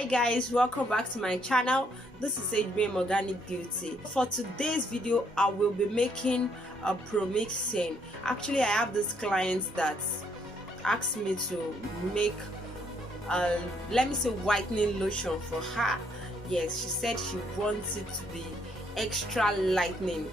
Hi guys, welcome back to my channel. This is HBM Organic Beauty. For today's video, I will be making a promixing. Actually, I have this client that asked me to make let me say whitening lotion for her. Yes, she said she wants it to be extra lightening.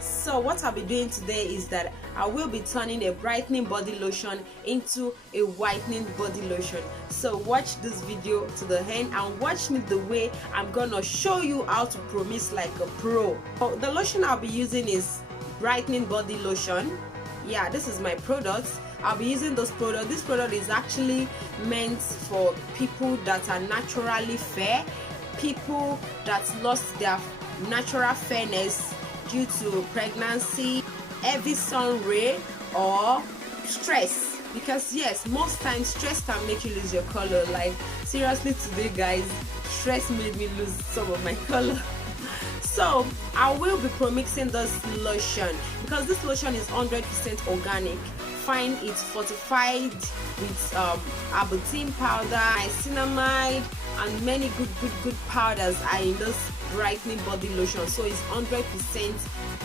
So what I'll be doing today is that I will be turning a brightening body lotion into a whitening body lotion. So watch this video to the end and watch me the way I'm gonna show you how to promix like a pro. So the lotion I'll be using is brightening body lotion. Yeah, this is my product. I'll be using this product. This product is actually meant for people that are naturally fair, people that lost their natural fairness due to pregnancy, heavy sun ray, or stress. Because yes, most times stress can make you lose your color. Like seriously, today guys, stress made me lose some of my color. So I will be promixing this lotion because this lotion is 100% organic. Fine, it's fortified with arbuthin powder, niacinamide, and many good powders are in this brightening body lotion. So it's 100%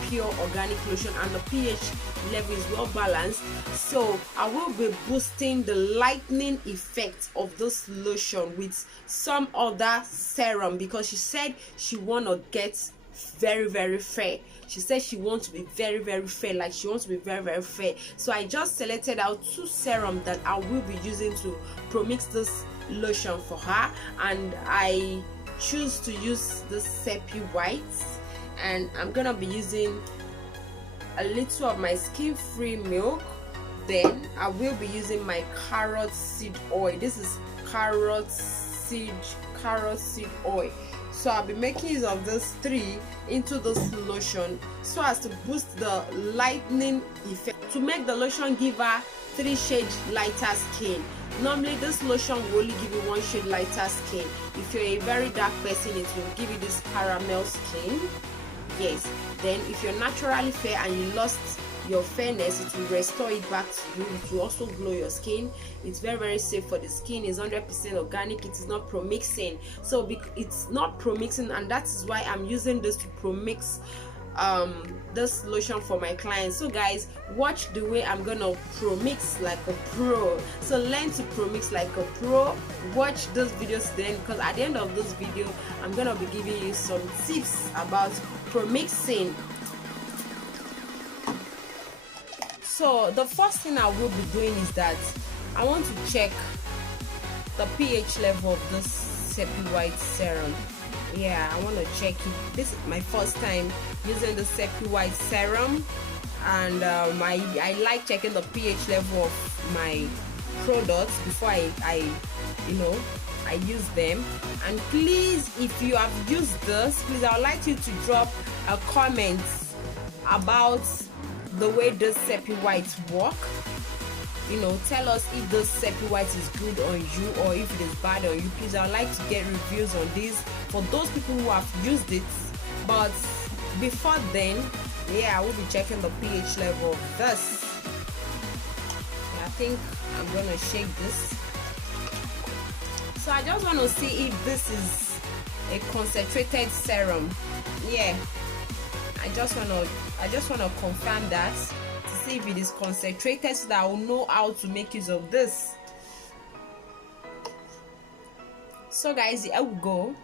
pure organic lotion and the pH level is well balanced. So I will be boosting the lightening effect of this lotion with some other serum because she said she wanna get very fair. She said she wants to be very fair, like she wants to be very fair. So I just selected out two serums that I will be using to promix this lotion for her, and I choose to use the Sepi whites, and I'm gonna be using a little of my skin-free milk. Then I will be using my carrot seed oil. This is carrot seed oil. So I'll be making use of those three into this lotion so as to boost the lightening effect, to make the lotion give her 3 shades lighter skin. Normally this lotion will only give you 1 shade lighter skin. If you're a very dark person, it will give you this caramel skin. Yes, then if you're naturally fair and you lost your fairness, it will restore it back to you. It will also glow your skin. It's very safe for the skin. It's 100% organic. It is not promixing. So it's not promixing, and that is why I'm using this to promix this lotion for my clients. So guys, watch the way I'm gonna promix like a pro. So learn to promix like a pro. Watch those videos then, because at the end of this video I'm gonna be giving you some tips about promixing. So the first thing I will be doing is that I want to check the pH level of this Sepi white serum. Yeah, I want to check it. This is my first time using the Sepi white serum, and I like checking the pH level of my products before I use them. And please, if you have used this, please, I would like you to drop a comment about the way this Sepi white work. Tell us if this Sepi white is good on you or if it is bad on you. Please, I would like to get reviews on this for those people who have used it. But before then, yeah, I will be checking the pH level of this. I think I'm gonna shake this. So I just want to see if this is a concentrated serum. Yeah, I just want to confirm that to see if it is concentrated, so that I will know how to make use of this. So guys, here we go.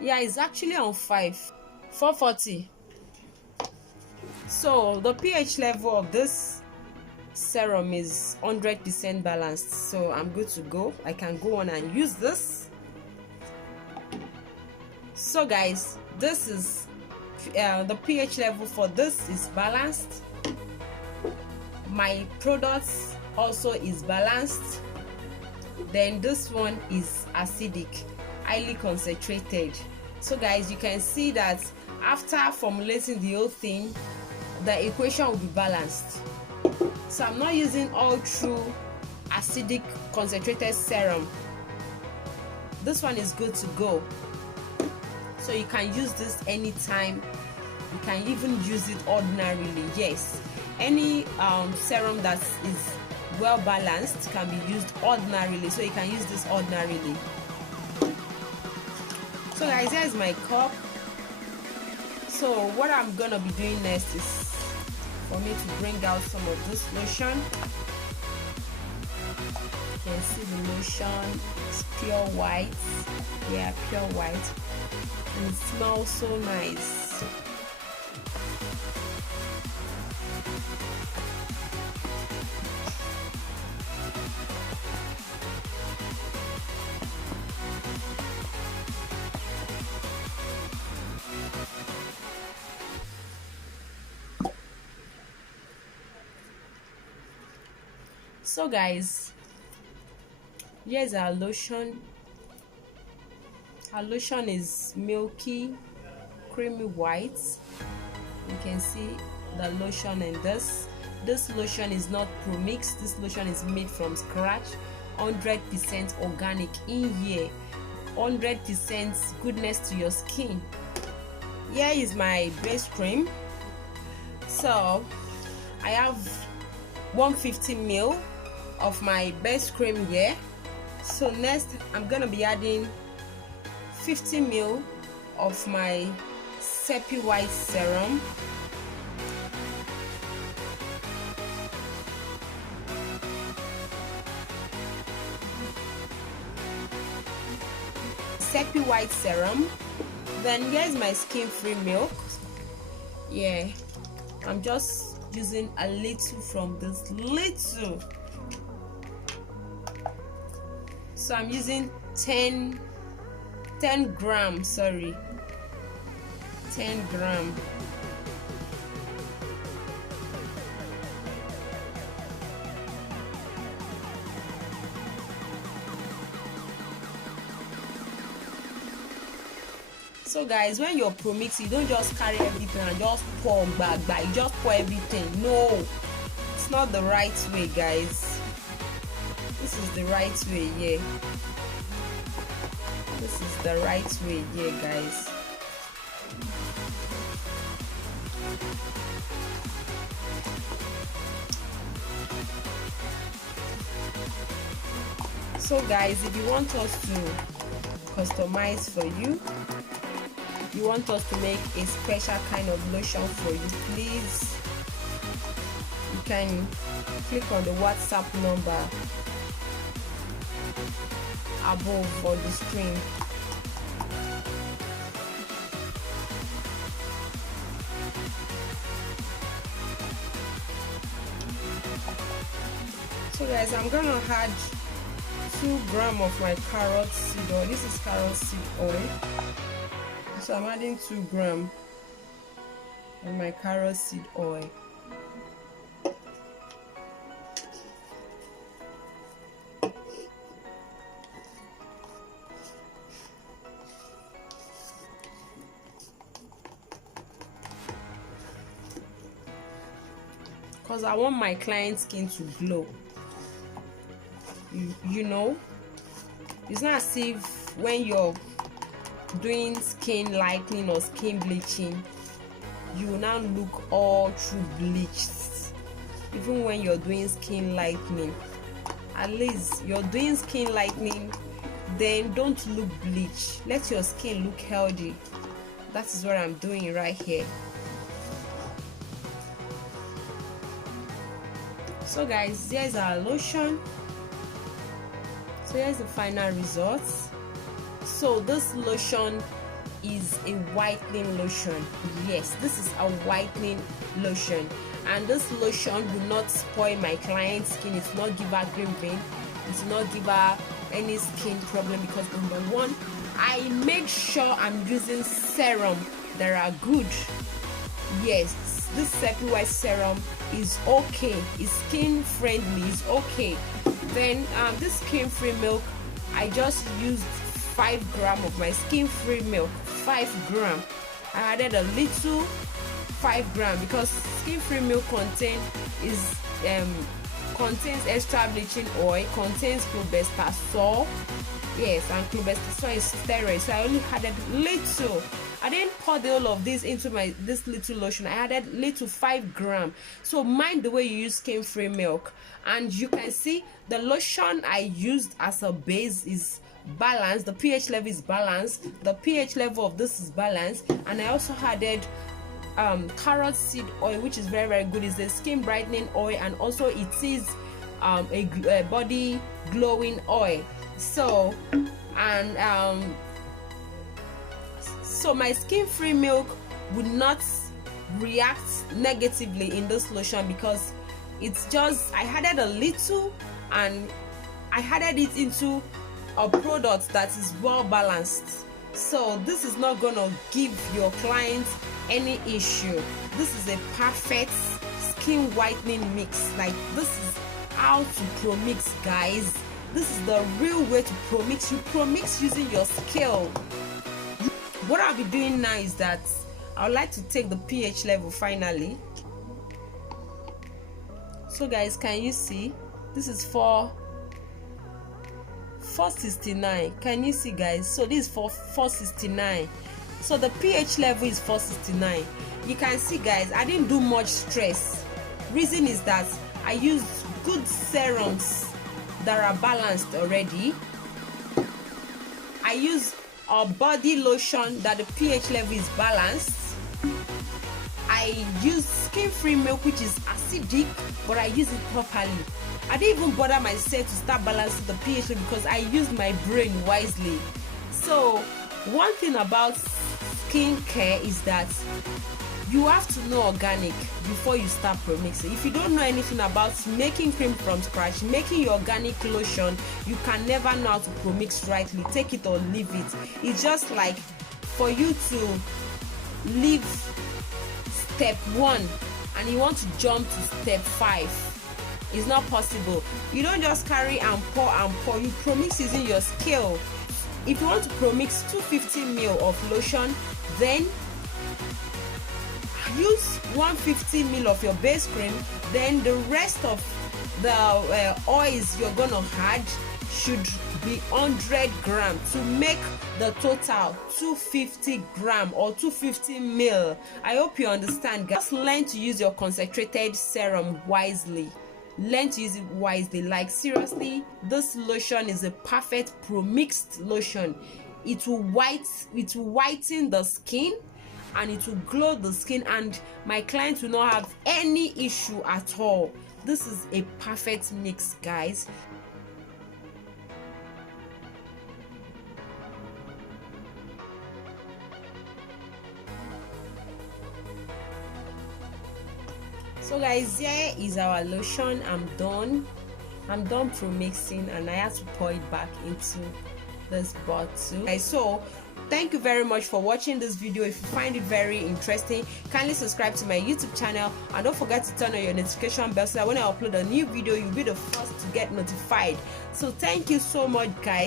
Yeah, it's actually on 440. So the pH level of this serum is 100% balanced, so I'm good to go. I can go on and use this. So guys, this is the pH level for this is balanced. My products also is balanced. Then this one is acidic, highly concentrated. So guys, you can see that after formulating the whole thing, the equation will be balanced. So I'm not using all true acidic concentrated serum. This one is good to go. So you can use this anytime. You can even use it ordinarily. Yes, any serum that is well balanced, can be used ordinarily, so you can use this ordinarily. So guys, here's my cup. So what I'm gonna be doing next is for me to bring out some of this lotion. You can see the lotion, it's pure white. Yeah, pure white, and it smells so nice. So guys, here's our lotion. Our lotion is milky, creamy white. You can see the lotion in this. This lotion is not promix. This lotion is made from scratch, 100% organic in here, 100% goodness to your skin. Here is my base cream. So I have 150 ml of my base cream here. So next I'm gonna be adding 50 ml of my Sepi white serum. Sepi white serum. Then here's my skin free milk. Yeah, I'm just using a little from this little. So I'm using 10 grams, sorry, 10 grams. So guys, when you're promix, you don't just carry everything and just pour back, you just pour everything. No, it's not the right way, guys. This is the right way here. This is the right way here, guys. So guys, if you want us to customize for you, you want us to make a special kind of lotion for you, please, you can click on the WhatsApp number above on the screen. So guys, I'm gonna add 2 grams of my carrot seed oil. This is carrot seed oil. So I'm adding 2 grams of my carrot seed oil. Because I want my client's skin to glow. You know, it's not as if when you're doing skin lightening or skin bleaching, you will now look all through bleached. Even when you're doing skin lightening, at least you're doing skin lightening, then don't look bleached. Let your skin look healthy. That is what I'm doing right here. So guys, here's our lotion. So here's the final results. So this lotion is a whitening lotion. Yes, this is a whitening lotion, and this lotion will not spoil my client's skin. It will not give her green vein. It will not give her any skin problem, because number one, I make sure I'm using serum that are good. Yes, this Sepi white serum is okay, it's skin friendly, it's okay. Then this skin free milk, I just used 5 grams of my skin free milk. 5 grams. I added a little 5 grams because skin free milk contains extra bleaching oil, contains chlorobastasol, Yes, and clobetasol is steroid, so I only added little. I didn't pour the whole of this into this little lotion. I added little 5 grams. So mind the way you use skin-free milk, and you can see the lotion I used as a base is balanced. The pH level is balanced. The pH level of this is balanced, and I also added carrot seed oil, which is very, very good. It's a skin brightening oil, and also it is a body glowing oil. So so my skin-free milk would not react negatively in this lotion, because it's just, I added a little and I added it into a product that is well balanced. So this is not gonna give your clients any issue. This is a perfect skin whitening mix. Like, this is how to promix, guys. This is the real way to promix. You promix using your skill. What I'll be doing now is that I would like to take the pH level finally. So guys, can you see? This is 469. Can you see, guys? So this is for 469. So the pH level is 469. You can see, guys, I didn't do much stress. Reason is that I used good serums that are balanced already. I use a body lotion that the pH level is balanced. I use skin-free milk, which is acidic, but I use it properly. I didn't even bother myself to start balancing the pH level because I used my brain wisely. So one thing about skincare is that you have to know organic before you start promixing. If you don't know anything about making cream from scratch, making your organic lotion, you can never know how to promix rightly. Take it or leave it. It's just like for you to leave step 1 and you want to jump to step 5. It's not possible. You don't just carry and pour and pour. You promix using your skill. If you want to promix 250 ml of lotion, then use 150 ml of your base cream. Then the rest of the oils you're gonna add should be 100 grams to make the total 250 gram or 250 ml. I hope you understand, guys. Just learn to use your concentrated serum wisely. Learn to use it wisely. Like, seriously, this lotion is a perfect promixed lotion. It will whiten the skin and it will glow the skin, and my clients will not have any issue at all. This is a perfect mix, guys. So guys, here is our lotion. I'm done promixing, and I have to pour it back into this bottle. Okay, so thank you very much for watching this video. If you find it very interesting, kindly subscribe to my YouTube channel, and don't forget to turn on your notification bell so that when I upload a new video, you'll be the first to get notified. So thank you so much, guys.